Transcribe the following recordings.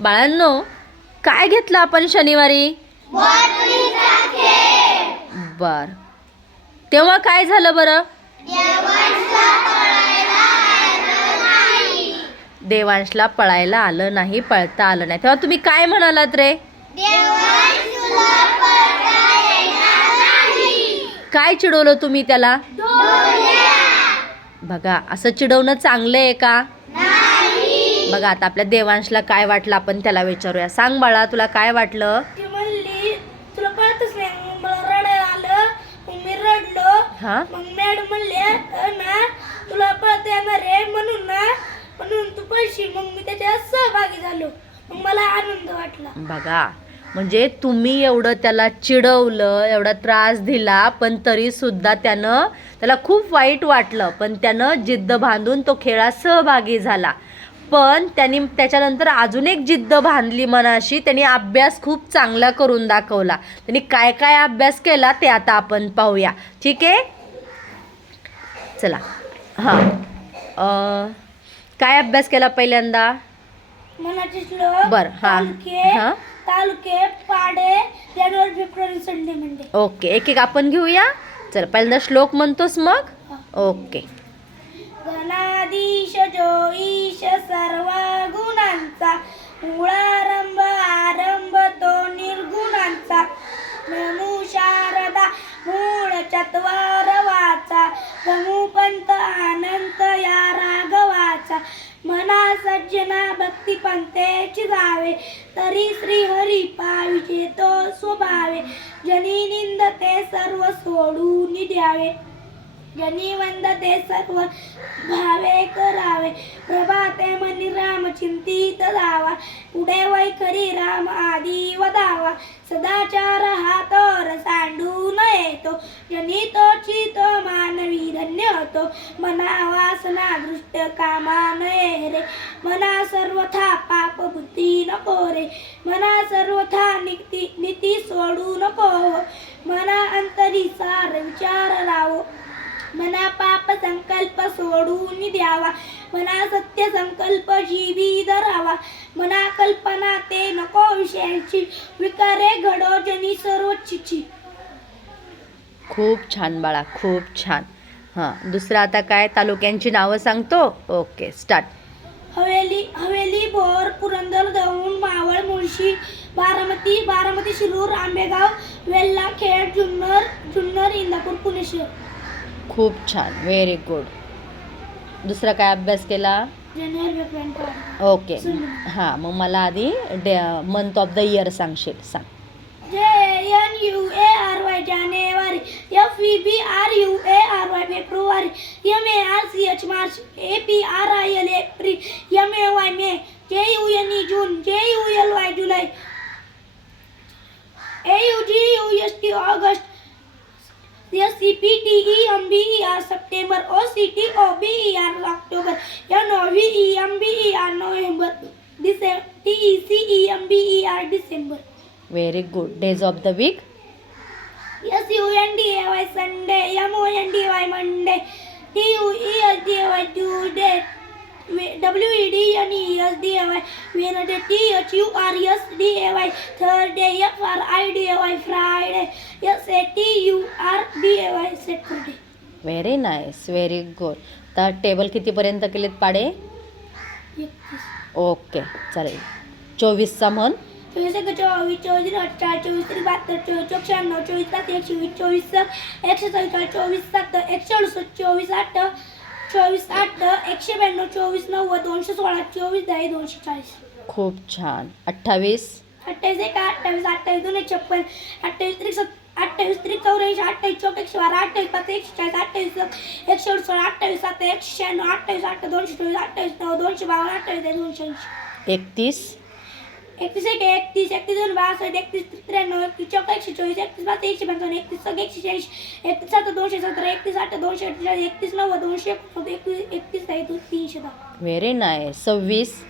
बाळांनो, काय घेतलं आपण शनिवारी? बर, तेव्हा काय झालं बरं? देवांशला पळायला आलं नाही, पळता आलं नाही. तेव्हा तुम्ही काय म्हणालात रे? काय चिडवलं तुम्ही त्याला? बघा, असं चिडवणं चांगलं आहे का? बघा, आता आपल्या देवांशला काय वाटलं आपण त्याला विचारूया. सांग बाळा, तुला काय वाटलं? ती म्हणली तुला कळतच नाही. मग मला रडायला आलं, मग मी रडलो. हा, मग मॅडम म्हणले ना तुला पळता येणार आहे म्हणून तू पळशील. मग मी त्याच्यात सहभागी झालो. मग मला आनंद वाटला. बघा, म्हणजे तुम्ही एवढं त्याला चिडवलं, एवढा त्रास दिला, पण तरी सुद्धा त्याला खूप वाईट वाटलं, पण त्यानं जिद्द बांधून तो खेळात सहभागी झाला. पण त्यांनी त्याच्यानंतर अजून एक जिद्द बांधली मनाशी. त्यांनी अभ्यास खूप चांगला करून दाखवला. त्यांनी काय काय अभ्यास केला ते आता आपण पाहूया. ठीक आहे, चला. हां, काय अभ्यास केला पहिल्यांदा? मनाचे श्लोक, बरं, हां हां, तालुके, पाडे, जानेवारी, फेब्रुवारी, संडे, मंडे. ओके, एक एक आपण घेऊया. चल, पहिल्यांदा श्लोक म्हणतोस मग? ओके. गणाधीश जो ईश सर्व गुणांचा, मूळारंभ आरंभ तो निर्गुणांचा, नमो शारदा मूळ चत्वार वाचा, गमुपंत आनंत या राघवाचा, मना सज्जना भक्ती पंथेची जावे, तरी श्री हरी पाविजे तो स्वभावे, जनी निंदते सर्व सोडून द्यावे, जनी वंदते सर्व भावे करावे, प्रभाते मनी राम चिंतित जावा, पुढे वैखरी राम आदी वदावा, सदाचार हा तर सांडून येतो, जनी तोची तो मानवी धन्य होतो, मना वासना दृष्ट कामा नये रे, मना सर्वथा पाप बुद्धी नको रे, मना सर्वथा नीती सोडू नको, मना अंतरी सार विचार लावो, मना पाप संकल्प सोडून द्यावा, मना सत्य संकल्प जीवी धरावा, मना कल्पना ते नको विषयांची, विकारे घडो जनी सर्वोच्चची. खूप छान बाळा, खूप छान. हां, दुसरं आता काय? तालुक्यांची नावं सांगतो. Okay, start. हवेली, भोर, पुरंदर, दौंड, मावळ, मुळशी, बारामती, शिरूर, आंबेगाव, वेल्हा, खेड, जुन्नर, इंदापूर, पुणे शहर. खूप छान, व्हेरी गुड. दुसरा काय अभ्यास केला? जानेवारी, फेब्रुवारी. ओके. हां, मग मला आधी मंथ ऑफ द इयर सांगशील? सांग. JNUARY January, FEBRUARY February, MARCH March, APRIL April, MAY may, JUNE June, JULY July, AUGUST August, SCPTEMBER September, OCTOBER October, NOVEMBER November, TECEMBER December. Very good. Days of the weak? SUNDAY Sunday, MONDY Monday, TUESDAY Tuesday, WEDNESDAY Wednesday, THURSDAY Thursday, FRIDAY Friday, SATURDAY Saturday. Very nice, very good. तर table कितीपर्यंत केलेत पाडे? 31. Okay, चालेल. 24चा म्हण. 24 एक 24, 24 48, 24 72, 24 96, 24 7 120, 24 144, 24 7 168, 24 8, 24 8 192, 24 9 216, 24 10 240. खूप छान. 28? 28 1 28, 28 2 56, 28 3 28 3 84, 28 4 112, 28 5 140, 28 116, 28 7 196, 28 8 224, 28 9 252, 28 280. 31? 31 1 31, 31 2 62, 31 93, 31 4 124, 31 5 155, 31 6 146, 31 7 217, 31 8 248, 31 9 200, 31 310. Very nice. 26?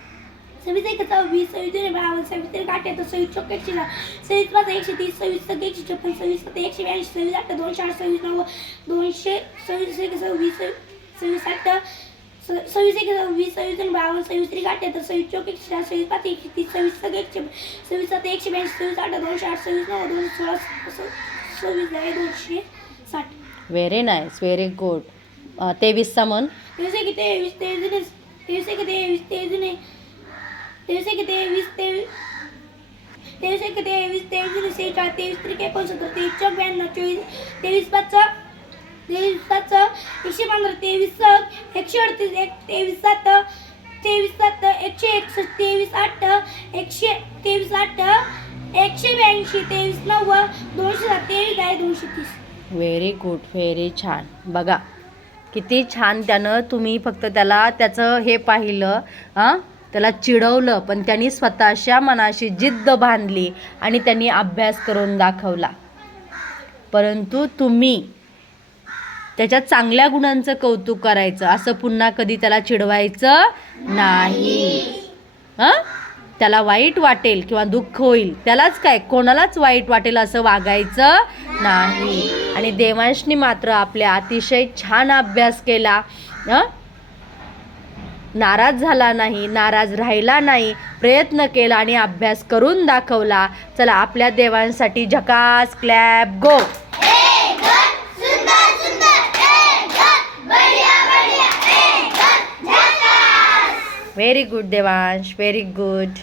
26 1 26, 26 2 52, 26 3 8 26 4 116, 26 5 130, 26 6 156, 26 7 182, 26 8 208, 26 9 200, 26 1 26, 26 8 26 एक 26 26 आणि 52 26 त्रिक 78 26 चौक 160 26 पाच 130 26 सग 100 26 सात 182 26 8 208 26 9 216 26 260. Very nice, very good. 23चा म्हण. 23 एक 23 23 23 एक 23 23 23 एक 23 23 एक 23 23 46 23 त्रिक 69 23 चौक 92 24 23 पाच 23 115 23 7 138 23 7 23 7 161 23 8 23 8 182 23 9 227 230. व्हेरी गुड, व्हेरी छान. बघा किती छान त्यानं, तुम्ही फक्त त्याला त्याचं हे पाहिलं, हां त्याला चिडवलं, पण त्यांनी स्वतःच्या मनाशी जिद्द बांधली आणि त्यांनी अभ्यास करून दाखवला. परंतु तुम्ही त्याच्या चांगल्या गुणांचं कौतुक करायचं, असं पुन्हा कधी त्याला चिडवायचं नाही. हां त्याला वाईट वाटेल किंवा दुःख होईल, त्यालाच काय कोणालाच वाईट वाटेल असं वागायचं नाही. आणि देवांशनी मात्र आपल्या अतिशय छान अभ्यास केला, नाराज झाला नाही, नाराज राहिला नाही, प्रयत्न केला आणि अभ्यास करून दाखवला. चला आपल्या देवांसाठी झकास clap go. Very good Devansh, very good.